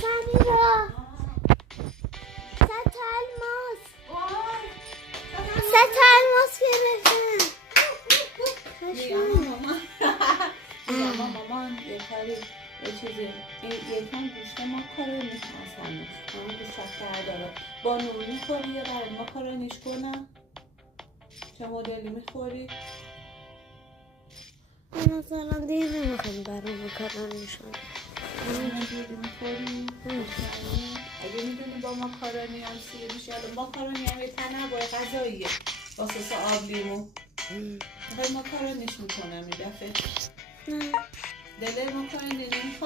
سمیرا ست الماس ست الماس گرفتم. مامان یه کاری یه چیزی یکم گوشت ما کاره میکنم اصلا همون گوشت شکر داره با نون میخوری یا برای ما کارانیش کنم؟ چه مدلی میخوری؟ من مثلا دیگه نمیخوام برای مکارونیش کنم. دیگه میخوری؟ اگه میدونی با ماکارونی هم سیر میشه الان ماکارونی هم یه تنوع غذاییه با سس آب لیمو خیلی ماکارونیش میکنم این دفعه نه دل ماکارونی نمیخواد